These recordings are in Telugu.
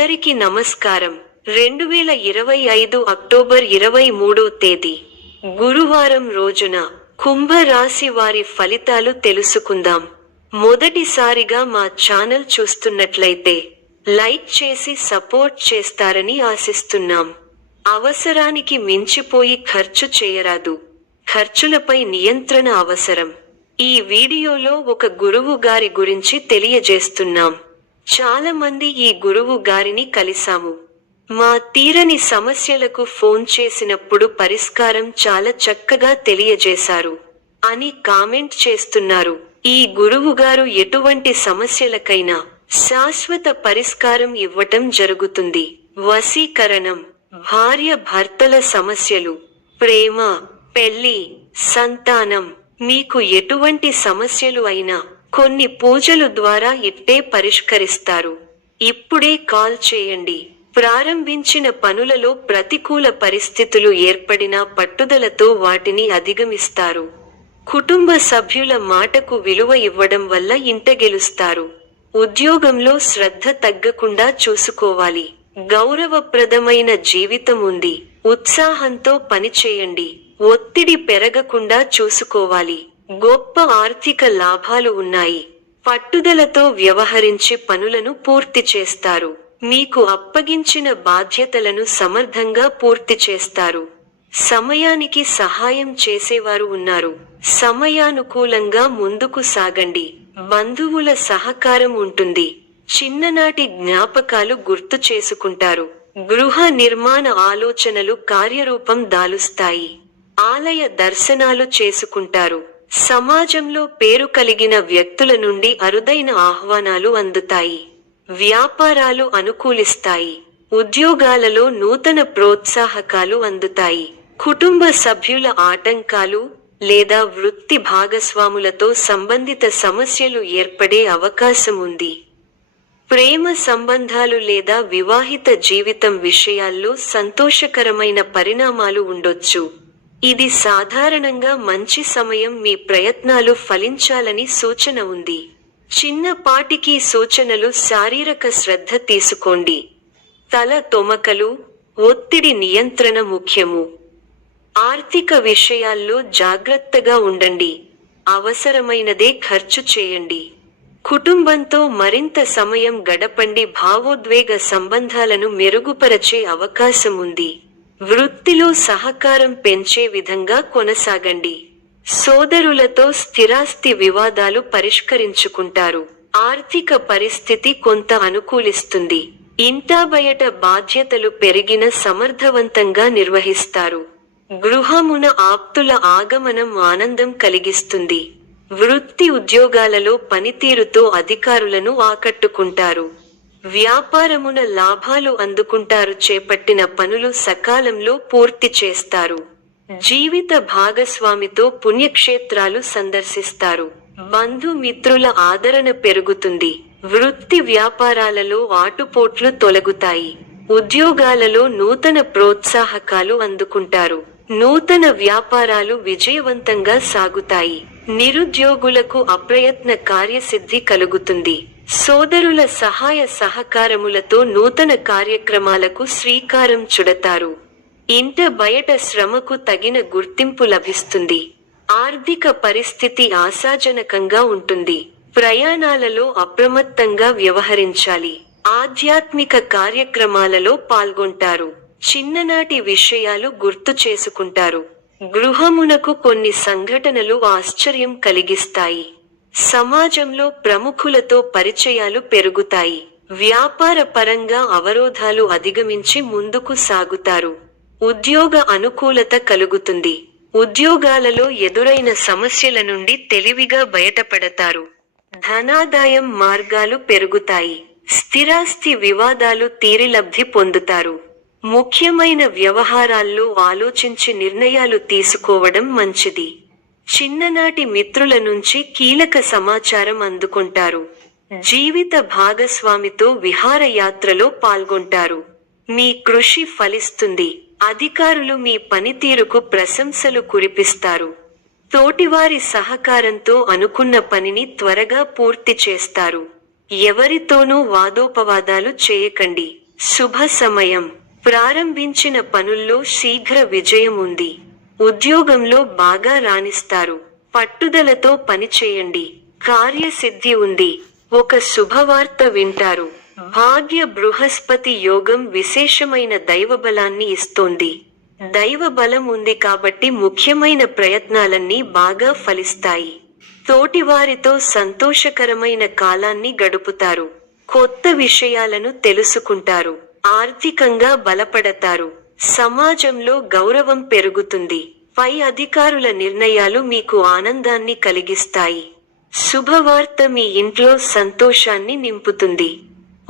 అందరికీ నమస్కారం. 2025 అక్టోబర్ 23 తేదీ గురువారం రోజున కుంభ రాశి వారి ఫలితాలు తెలుసుకుందాం. మొదటిసారిగా మా ఛానల్ చూస్తున్నట్లయితే లైక్ చేసి సపోర్ట్ చేస్తారని ఆశిస్తున్నాం. అవసరానికి మించిపోయి ఖర్చు చేయరాదు. ఖర్చులపై నియంత్రణ అవసరం. ఈ వీడియోలో ఒక గురువు గారి గురించి తెలియజేస్తున్నాం. చాలా మంది ఈ గురువు గారిని కలిసాము. మా తీరని సమస్యలకు ఫోన్ చేసినప్పుడు పరిష్కారం చాలా చక్కగా తెలియజేశారు అని కామెంట్ చేస్తున్నారు. ఈ గురువు గారు ఎటువంటి సమస్యలకైనా శాశ్వత పరిష్కారం ఇవ్వటం జరుగుతుంది. వశీకరణం, భార్య భర్తల సమస్యలు, ప్రేమ, పెళ్లి, సంతానం, మీకు ఎటువంటి సమస్యలు అయినా కొన్ని పూజలు ద్వారా ఇట్టే పరిష్కరిస్తారు. ఇప్పుడే కాల్ చేయండి. ప్రారంభించిన పనులలో ప్రతికూల పరిస్థితులు ఏర్పడినా పట్టుదలతో వాటిని అధిగమిస్తారు. కుటుంబ సభ్యుల మాటకు విలువ ఇవ్వడం వల్ల ఇంట గెలుస్తారు. ఉద్యోగంలో శ్రద్ధ తగ్గకుండా చూసుకోవాలి. గౌరవప్రదమైన జీవితం ఉంది. ఉత్సాహంతో పనిచేయండి. ఒత్తిడి పెరగకుండా చూసుకోవాలి. గొప్ప ఆర్థిక లాభాలు ఉన్నాయి. పట్టుదలతో వ్యవహరించి పనులను పూర్తి చేస్తారు. మీకు అప్పగించిన బాధ్యతలను సమర్థంగా పూర్తి చేస్తారు. సమయానికి సహాయం చేసేవారు ఉన్నారు. సమయానుకూలంగా ముందుకు సాగండి. బంధువుల సహకారం ఉంటుంది. చిన్ననాటి జ్ఞాపకాలు గుర్తు చేసుకుంటారు. గృహ నిర్మాణ ఆలోచనలు కార్యరూపం దాలుస్తాయి. ఆలయ దర్శనాలు చేసుకుంటారు. సమాజంలో పేరు కలిగిన వ్యక్తుల నుండి అరుదైన ఆహ్వానాలు అందుతాయి. వ్యాపారాలు అనుకూలిస్తాయి. ఉద్యోగాలలో నూతన ప్రోత్సాహకాలు అందుతాయి. కుటుంబ సభ్యుల ఆటంకాలు లేదా వృత్తి భాగస్వాములతో సంబంధిత సమస్యలు ఏర్పడే అవకాశం ఉంది. ప్రేమ సంబంధాలు లేదా వివాహిత జీవితం విషయాల్లో సంతోషకరమైన పరిణామాలు ఉండొచ్చు. ఇది సాధారణంగా మంచి సమయం. మీ ప్రయత్నాలు ఫలించాలని సూచన ఉంది. చిన్నపాటికి సూచనలు. శారీరక శ్రద్ధ తీసుకోండి. తల తొమకలు, ఒత్తిడి నియంత్రణ ముఖ్యము. ఆర్థిక విషయాల్లో జాగ్రత్తగా ఉండండి. అవసరమైనదే ఖర్చు చేయండి. కుటుంబంతో మరింత సమయం గడపండి. భావోద్వేగ సంబంధాలను మెరుగుపరచే అవకాశం ఉంది. వృత్తిలో సహకారం పెంచే విధంగా కొనసాగండి. సోదరులతో స్థిరాస్తి వివాదాలు పరిష్కరించుకుంటారు. ఆర్థిక పరిస్థితి కొంత అనుకూలిస్తుంది. ఇంటా బయట బాధ్యతలు పెరిగిన సమర్థవంతంగా నిర్వహిస్తారు. గృహమున ఆప్తుల ఆగమనం ఆనందం కలిగిస్తుంది. వృత్తి ఉద్యోగాలలో పనితీరుతో అధికారులను ఆకట్టుకుంటారు. వ్యాపారమున లాభాలు అందుకుంటారు. చేపట్టిన పనులు సకాలంలో పూర్తి చేస్తారు. జీవిత భాగస్వామితో పుణ్యక్షేత్రాలు సందర్శిస్తారు. బంధుమిత్రుల ఆదరణ పెరుగుతుంది. వృత్తి వ్యాపారాలలో ఆటుపోట్లు తొలగుతాయి. ఉద్యోగాలలో నూతన ప్రోత్సాహకాలు అందుకుంటారు. నూతన వ్యాపారాలు విజయవంతంగా సాగుతాయి. నిరుద్యోగులకు అప్రయత్న కార్యసిద్ధి కలుగుతుంది. సోదరుల సహాయ సహకారములతో నూతన కార్యక్రమాలకు శ్రీకారం చుడతారు. ఇంట బయట శ్రమకు తగిన గుర్తింపు లభిస్తుంది. ఆర్థిక పరిస్థితి ఆశాజనకంగా ఉంటుంది. ప్రయాణాలలో అప్రమత్తంగా వ్యవహరించాలి. ఆధ్యాత్మిక కార్యక్రమాలలో పాల్గొంటారు. చిన్ననాటి విషయాలు గుర్తు చేసుకుంటారు. గృహమునకు కొన్ని సంఘటనలు ఆశ్చర్యం కలిగిస్తాయి. సమాజంలో ప్రముఖులతో పరిచయాలు పెరుగుతాయి. వ్యాపార పరంగా అవరోధాలు అధిగమించి ముందుకు సాగుతారు. ఉద్యోగ అనుకూలత కలుగుతుంది. ఉద్యోగాలలో ఎదురైన సమస్యల నుండి తెలివిగా బయటపడతారు. ధనాదాయం మార్గాలు పెరుగుతాయి. స్థిరాస్తి వివాదాలు తీరి లబ్ధి పొందుతారు. ముఖ్యమైన వ్యవహారాల్లో ఆలోచించి నిర్ణయాలు తీసుకోవడం మంచిది. చిన్ననాటి మిత్రుల నుంచి కీలక సమాచారం అందుకుంటారు. జీవిత భాగస్వామితో విహారయాత్రలో పాల్గొంటారు. మీ కృషి ఫలిస్తుంది. అధికారులు మీ పనితీరుకు ప్రశంసలు కురిపిస్తారు. తోటివారి సహకారంతో అనుకున్న పనిని త్వరగా పూర్తి చేస్తారు. ఎవరితోనూ వాదోపవాదాలు చేయకండి. శుభ సమయం. ప్రారంభించిన పనుల్లో శీఘ్ర విజయం ఉంది. ఉద్యోగంలో బాగా రాణిస్తారు. పట్టుదలతో పనిచేయండి. కార్యసిద్ధి ఉంది. ఒక శుభవార్త వింటారు. భాగ్య బృహస్పతి యోగం విశేషమైన దైవబలాన్ని ఇస్తోంది. దైవ బలం ఉంది కాబట్టి ముఖ్యమైన ప్రయత్నాలన్నీ బాగా ఫలిస్తాయి. తోటివారితో సంతోషకరమైన కాలాన్ని గడుపుతారు. కొత్త విషయాలను తెలుసుకుంటారు. ఆర్థికంగా బలపడతారు. సమాజంలో గౌరవం పెరుగుతుంది. పై అధికారుల నిర్ణయాలు మీకు ఆనందాన్ని కలిగిస్తాయి. శుభవార్త మీ ఇంట్లో సంతోషాన్ని నింపుతుంది.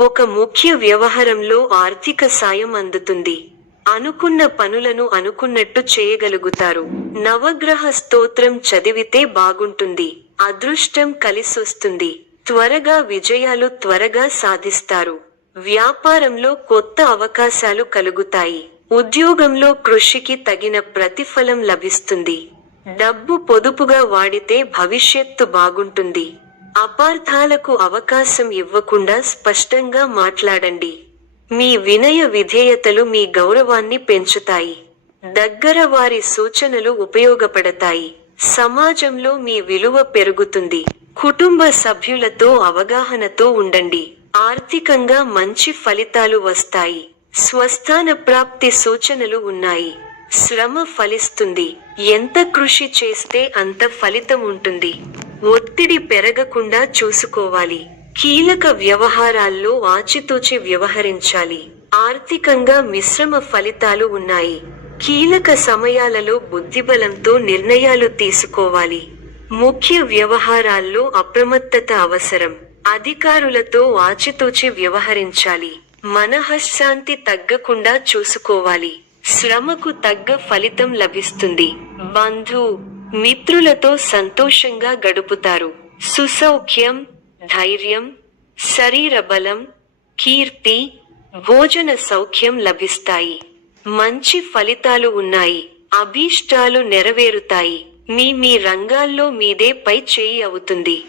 ఒక ముఖ్య వ్యవహారంలో ఆర్థిక సాయం అందుతుంది. అనుకున్న పనులను అనుకున్నట్టు చేయగలుగుతారు. నవగ్రహ స్తోత్రం చదివితే బాగుంటుంది. అదృష్టం కలిసొస్తుంది. త్వరగా విజయాలు త్వరగా సాధిస్తారు. వ్యాపారంలో కొత్త అవకాశాలు కలుగుతాయి. ఉద్యోగంలో కృషికి తగిన ప్రతిఫలం లభిస్తుంది. డబ్బు పొదుపుగా వాడితే భవిష్యత్తు బాగుంటుంది. అపార్థాలకు అవకాశం ఇవ్వకుండా స్పష్టంగా మాట్లాడండి. మీ వినయ విధేయతలు మీ గౌరవాన్ని పెంచుతాయి. దగ్గర వారి సూచనలు ఉపయోగపడతాయి. సమాజంలో మీ విలువ పెరుగుతుంది. కుటుంబ సభ్యులతో అవగాహనతో ఉండండి. ఆర్థికంగా మంచి ఫలితాలు వస్తాయి. స్వస్థాన ప్రాప్తి సూచనలు ఉన్నాయి. శ్రమ ఫలిస్తుంది. ఎంత కృషి చేస్తే అంత ఫలితం ఉంటుంది. ఒత్తిడి పెరగకుండా చూసుకోవాలి. కీలక వ్యవహారాల్లో ఆచితూచి వ్యవహరించాలి. ఆర్థికంగా మిశ్రమ ఫలితాలు ఉన్నాయి. కీలక సమయాలలో బుద్ధిబలంతో నిర్ణయాలు తీసుకోవాలి. ముఖ్య వ్యవహారాల్లో అప్రమత్తత అవసరం. అధికారులతో ఆచితూచి వ్యవహరించాలి. మనఃశాంతి తగ్గకుండా చూసుకోవాలి. శ్రమకు తగ్గ ఫలితం లభిస్తుంది. బంధు మిత్రులతో సంతోషంగా గడుపుతారు. సుసౌఖ్యం, ధైర్యం, శరీర బలం, కీర్తి, భోజన సౌఖ్యం లభిస్తాయి. మంచి ఫలితాలు ఉన్నాయి. అభీష్టాలు నెరవేరుతాయి. మీ రంగాల్లో మీదే పై చేయి అవుతుంది.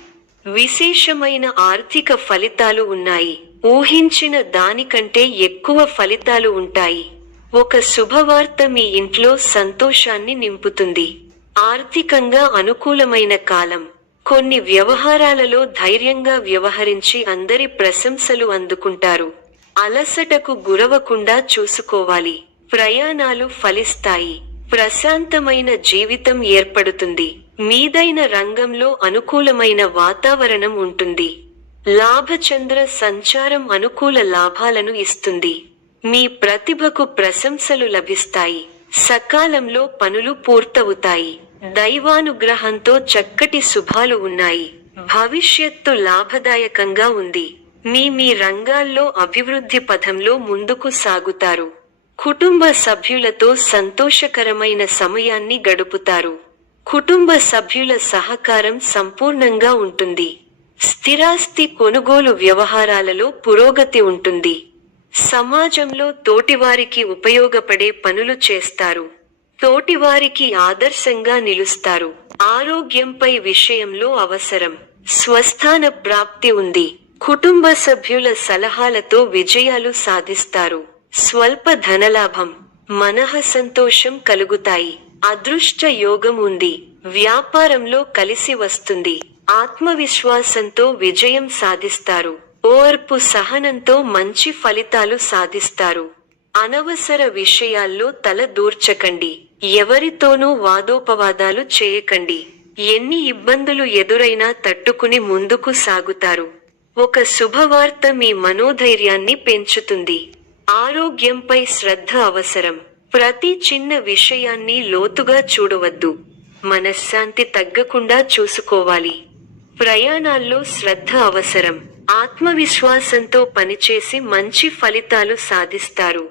విశేషమైన ఆర్థిక ఫలితాలు ఉన్నాయి. ఊహించిన దానికంటే ఎక్కువ ఫలితాలు ఉంటాయి. ఒక శుభవార్త మీ ఇంట్లో సంతోషాన్ని నింపుతుంది. ఆర్థికంగా అనుకూలమైన కాలం. కొన్ని వ్యవహారాలలో ధైర్యంగా వ్యవహరించి అందరి ప్రశంసలు అందుకుంటారు. అలసటకు గురవకుండా చూసుకోవాలి. ప్రయాణాలు ఫలిస్తాయి. ప్రశాంతమైన జీవితం ఏర్పడుతుంది. మీదైన రంగంలో అనుకూలమైన వాతావరణం ఉంటుంది. లాభచంద్ర సంచారం అనుకూల లాభాలను ఇస్తుంది. మీ ప్రతిభకు ప్రశంసలు లభిస్తాయి. సకాలంలో పనులు పూర్తవుతాయి. దైవానుగ్రహంతో చక్కటి శుభాలు ఉన్నాయి. భవిష్యత్తు లాభదాయకంగా ఉంది. మీ రంగాల్లో అభివృద్ధి పథంలో ముందుకు సాగుతారు. కుటుంబ సభ్యులతో సంతోషకరమైన సమయాన్ని గడుపుతారు. కుటుంబ సభ్యుల సహకారం సంపూర్ణంగా ఉంటుంది. స్థిరాస్తి కొనుగోలు వ్యవహారాలలో పురోగతి ఉంటుంది. సమాజంలో తోటివారికి ఉపయోగపడే పనులు చేస్తారు. తోటివారికి ఆదర్శంగా నిలుస్తారు. ఆరోగ్యంపై విషయంలో అవసరం. స్వస్థాన ప్రాప్తి ఉంది. కుటుంబ సభ్యుల సలహాలతో విజయాలు సాధిస్తారు. స్వల్ప ధనలాభం, మనఃసంతోషం కలుగుతాయి. అదృష్ట యోగం ఉంది. వ్యాపారంలో కలిసి వస్తుంది. ఆత్మవిశ్వాసంతో విజయం సాధిస్తారు. ఓర్పు సహనంతో మంచి ఫలితాలు సాధిస్తారు. అనవసర విషయాల్లో తల దూర్చకండి. ఎవరితోనూ వాదోపవాదాలు చేయకండి. ఎన్ని ఇబ్బందులు ఎదురైనా తట్టుకుని ముందుకు సాగుతారు. ఒక శుభవార్త మీ మనోధైర్యాన్ని పెంచుతుంది. ఆరోగ్యంపై శ్రద్ధ అవసరం. ప్రతి చిన్న విషయాన్ని లోతుగా చూడవద్దు. మనశ్శాంతి తగ్గకుండా చూసుకోవాలి. ప్రయాణాల్లో శ్రద్ధ అవసరం. ఆత్మవిశ్వాసంతో పనిచేసి మంచి ఫలితాలు సాధిస్తారు.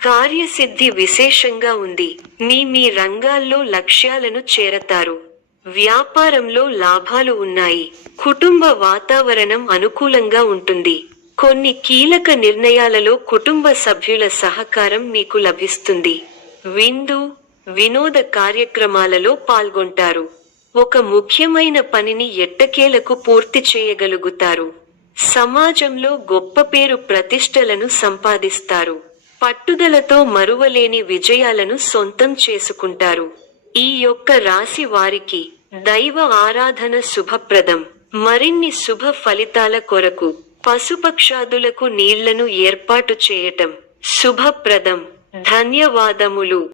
కార్యసిద్ధి విశేషంగా ఉంది. మీ రంగాల్లో లక్ష్యాలను చేరతారు. వ్యాపారంలో లాభాలు ఉన్నాయి. కుటుంబ వాతావరణం అనుకూలంగా ఉంటుంది. కొన్ని కీలక నిర్ణయాలలో కుటుంబ సభ్యుల సహకారం మీకు లభిస్తుంది. విందు, వినోద కార్యక్రమాలలో పాల్గొంటారు. ఒక ముఖ్యమైన పనిని ఎట్టకేలకు పూర్తి చేయగలుగుతారు. సమాజంలో గొప్ప పేరు ప్రతిష్టలను సంపాదిస్తారు. పట్టుదలతో మరువలేని విజయాలను సొంతం చేసుకుంటారు. ఈ యొక్క రాశి వారికి దైవ ఆరాధన శుభప్రదం. మరిన్ని శుభ ఫలితాల కొరకు పశుపక్షాదులకు నీళ్లను ఏర్పాటు చేయటం శుభప్రదం. ధన్యవాదములు.